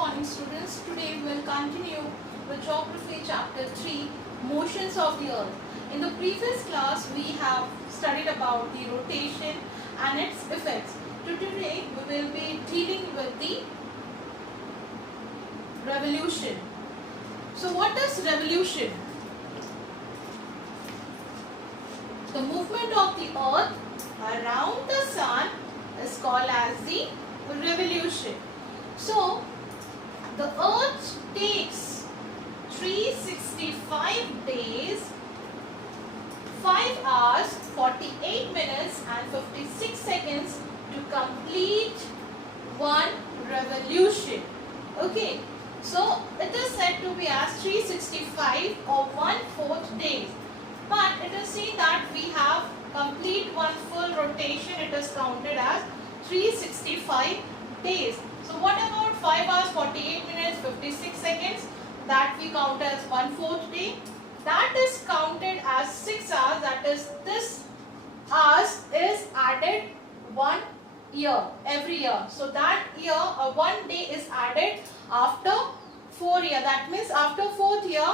morning students. Today we will continue with Geography chapter 3, Motions of the Earth. In the previous class we have studied about the rotation and its effects. Today we will be dealing with the revolution. So what is revolution? The movement of the earth around the sun is called as the revolution. So the earth takes 365 days, 5 hours, 48 minutes and 56 seconds to complete one revolution. Okay, so it is said to be as 365 or 1/4 days. But it is seen that we have complete one full rotation. It is counted as 365 days. So what about 5 hours, 48 minutes, 56 seconds? That we count as 1/4 day. That is counted as 6 hours. That is, this hours is added 1 year, every year. So that year or 1 day is added after 4 years. That means after 4th year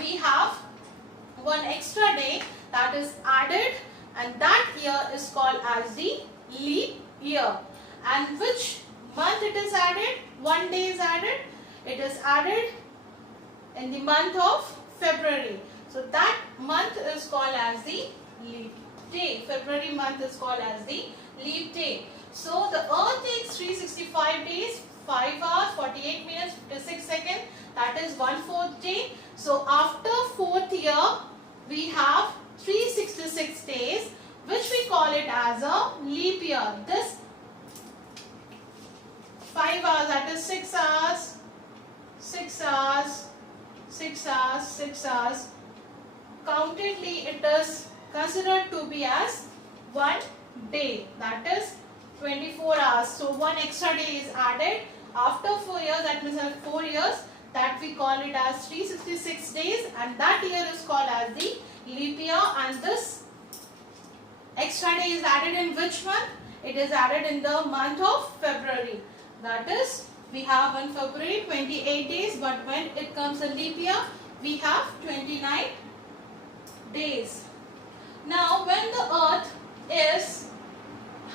we have 1 extra day that is added, and that year is called as the leap year. And which month it is added? 1 day is added. It is added in the month of February. So that month is called as the leap day. February month is called as the leap day. So the earth takes 365 days, 5 hours, 48 minutes, 56 seconds. That is 1/4 day. So after 4th year we have 366 days, which we call it as a leap year. This 5 hours, that is 6 hours, 6 hours, 6 hours, 6 hours. Countedly it is considered to be as 1 day. That is 24 hours. So 1 extra day is added after 4 years. That means after 4 years, that we call it as 366 days, and that year is called as the leap year. And this extra day is added in which month? It is added in the month of February. That is, we have on February 28 days, but when it comes a leap year we have 29 days. Now when the earth is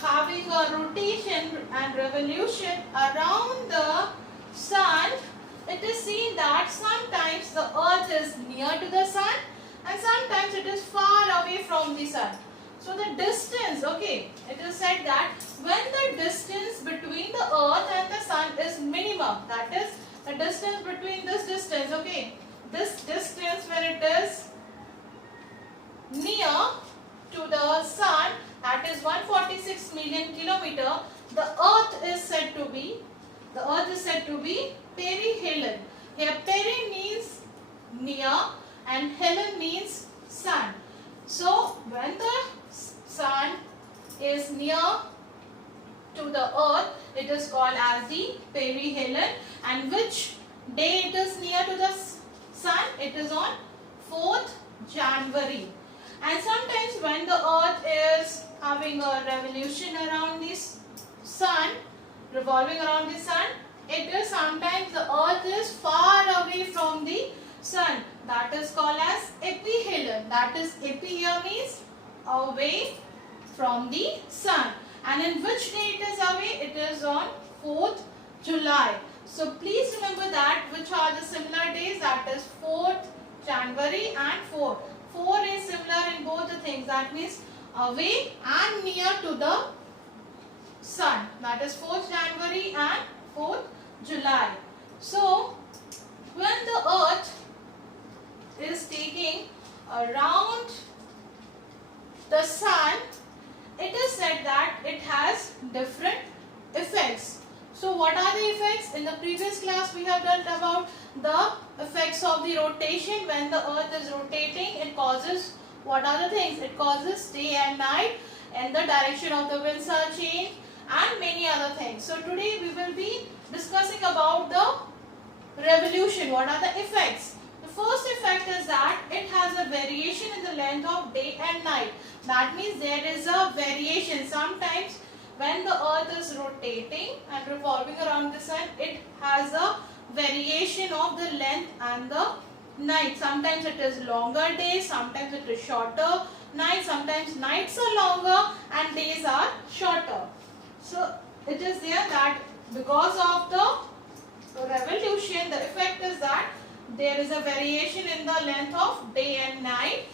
having a rotation and revolution around the sun, it is seen that sometimes the earth is near to the sun and sometimes it is far away from the sun. So the distance, okay, it is said that when the distance between the earth and the sun is minimum, that is the distance between this distance, okay, this distance when it is near to the sun, that is 146 million kilometer, the earth is said to be perihelion. Here peri means near and helion means sun. So when the sun is near to the earth, it is called as the perihelion. And which day it is near to the sun? It is on 4th January. And sometimes when the earth is having a revolution around the sun, revolving around the sun, it is sometimes the earth is far away from the sun. That is called as ephelion. That is, epi here means away from the sun. And in which day it is away? It is on 4th July. So please remember that which are the similar days, that is 4th January and 4th. 4 is similar in both the things. That means away and near to the sun. That is 4th January and 4th July. So when the earth is taking around the sun, it is said that it has different effects. So what are the effects? In the previous class we have learned about the effects of the rotation. When the earth is rotating, it causes, what are the things? It causes day and night, and the direction of the winds are changed, and many other things. So today we will be discussing about the revolution. What are the effects? The first effect is that it has a variation in the length of day and night. That means there is a variation. Sometimes when the earth is rotating and revolving around the sun, it has a variation of the length and the night. Sometimes it is longer days, sometimes it is shorter night, sometimes nights are longer and days are shorter. So it is there that because of the revolution, the effect is that there is a variation in the length of day and night,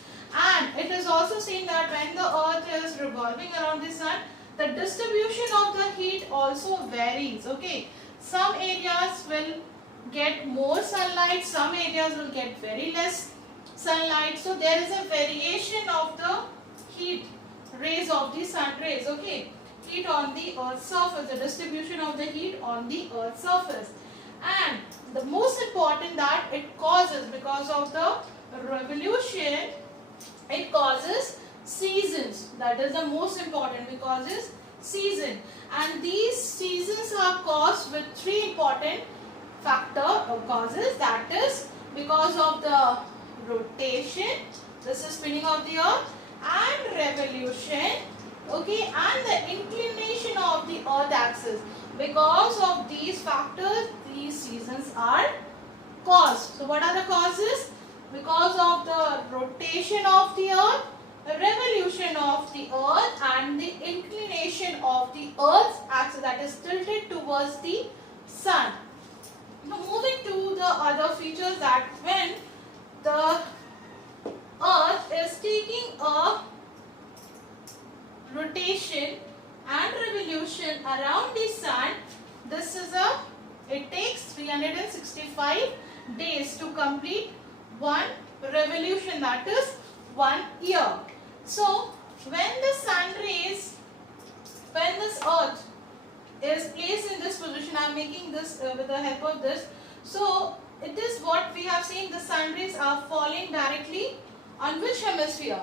and it is also seen that when the earth is revolving around the sun, the distribution of the heat also varies. Okay, some areas will get more sunlight, some areas will get very less sunlight. So there is a variation of the heat rays of the sun rays. Okay, heat on the earth's surface, the distribution of the heat on the earth's surface. And the most important that it causes, because of the revolution, it causes seasons. That is the most important, because it's season. And these seasons are caused with three important factor or causes. That is because of the rotation, this is spinning of the earth, and revolution, okay, and the inclination of the earth axis. Because of these factors, these seasons are caused. So what are the causes? Because of the rotation of the earth, the revolution of the earth, and the inclination of the earth's axis, that is tilted towards the sun. Now moving to the other features, that when the earth is taking a rotation and revolution around the sun, it takes 365 days to complete one revolution, that is 1 year. So when the sun rays, when this earth is placed in this position, I am making this with the help of this. So it is what we have seen, the sun rays are falling directly on which hemisphere?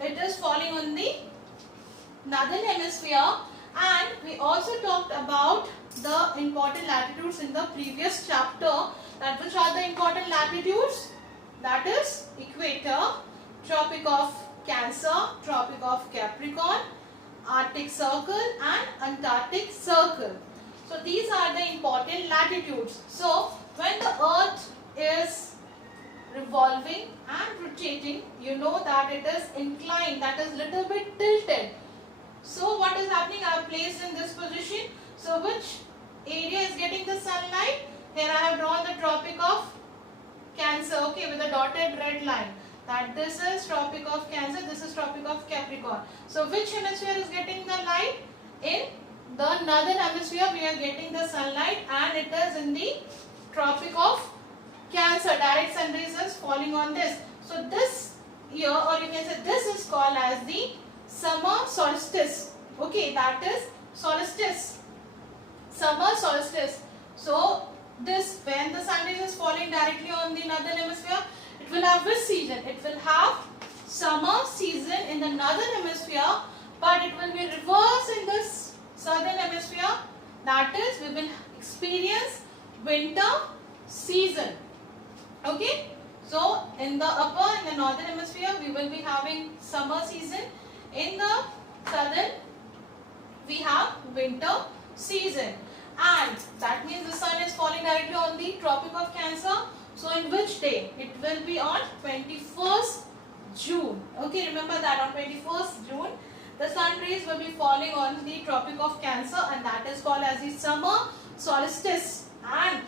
It is falling on the northern hemisphere. And we also talked about the important latitudes in the previous chapter. That which are the important latitudes? That is equator, Tropic of Cancer, Tropic of Capricorn, Arctic Circle and Antarctic Circle. So these are the important latitudes. So when the earth is revolving and rotating, you know that it is inclined, that is little bit tilted. So what is happening? I have placed in this position. So which area is getting the sunlight? Here I have drawn the Tropic of Cancer, okay, with a dotted red line. That this is Tropic of Cancer, this is Tropic of Capricorn. So which hemisphere is getting the light? In the northern hemisphere we are getting the sunlight, and it is in the Tropic of Cancer. Direct sun rays is falling on this. So this year, or you can say this, is called as the summer solstice. Okay, that is solstice, summer solstice. So this, when the sun rays is falling directly on the northern hemisphere, it will have which season? It will have summer season in the northern hemisphere, but it will be reversed in this southern hemisphere. That is, we will experience winter season. Okay, so in the upper, in the northern hemisphere, we will be having summer season. In the southern, we have winter season. And that means the sun is falling directly on the Tropic of Cancer. So in which day? It will be on 21st June. Okay, remember that on 21st June, the sun rays will be falling on the Tropic of Cancer, and that is called as the summer solstice. And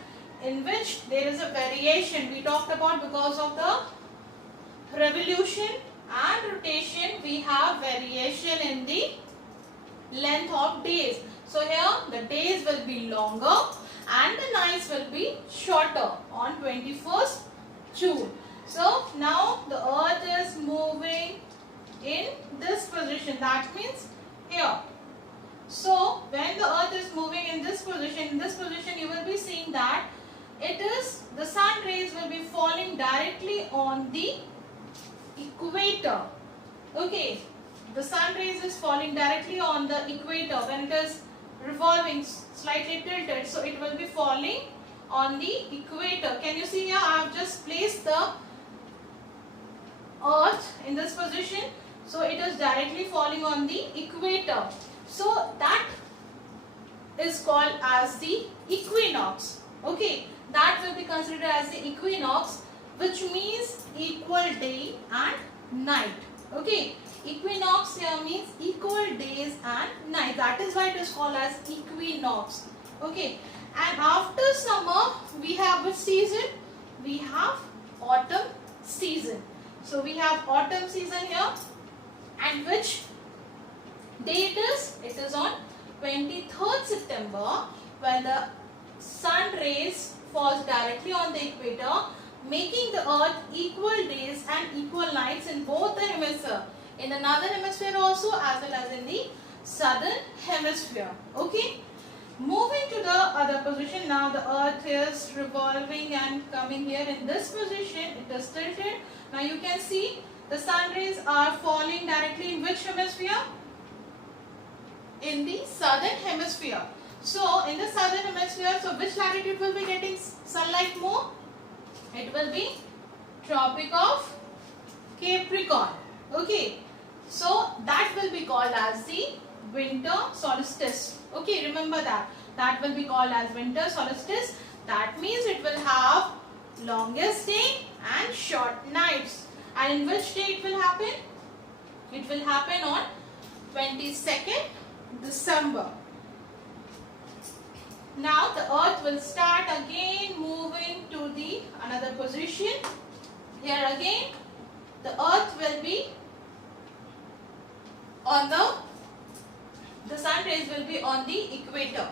in which there is a variation we talked about, because of the revolution and rotation, we have variation in the length of days. So here the days will be longer and the nights will be shorter on 21st June. So now the earth is moving in this position, that means here. So when the earth is moving in this position, you will be seeing that it is, the sun rays will be falling directly on the equator. Okay, the sun rays is falling directly on the equator when it is revolving, slightly tilted. So it will be falling on the equator. Can you see here? I have just placed the earth in this position. So it is directly falling on the equator. So that is called as the equinox. Okay, that will be considered as the equinox, which means equal day and night. Okay, equinox here means equal days and night. That is why it is called as equinox. Okay, and after summer we have which season? We have autumn season. So we have autumn season here, and which day it is? It is on 23rd September, when the sun rays falls directly on the equator, making the earth equal days and equal nights in both the hemisphere, in the northern hemisphere also as well as in the southern hemisphere. Okay, moving to the other position. Now the earth is revolving and coming here in this position. It is tilted. Now you can see the sun rays are falling directly in which hemisphere? In the southern hemisphere. So in the southern hemisphere, so which latitude will be getting sunlight more? It will be Tropic of Capricorn. Okay, so that will be called as the winter solstice. Okay, remember that. That will be called as winter solstice. That means it will have longest day and short nights. And in which day it will happen? It will happen on 22nd December. Now the earth will start again moving to the another position. Here again the earth will be on the sun rays will be on the equator.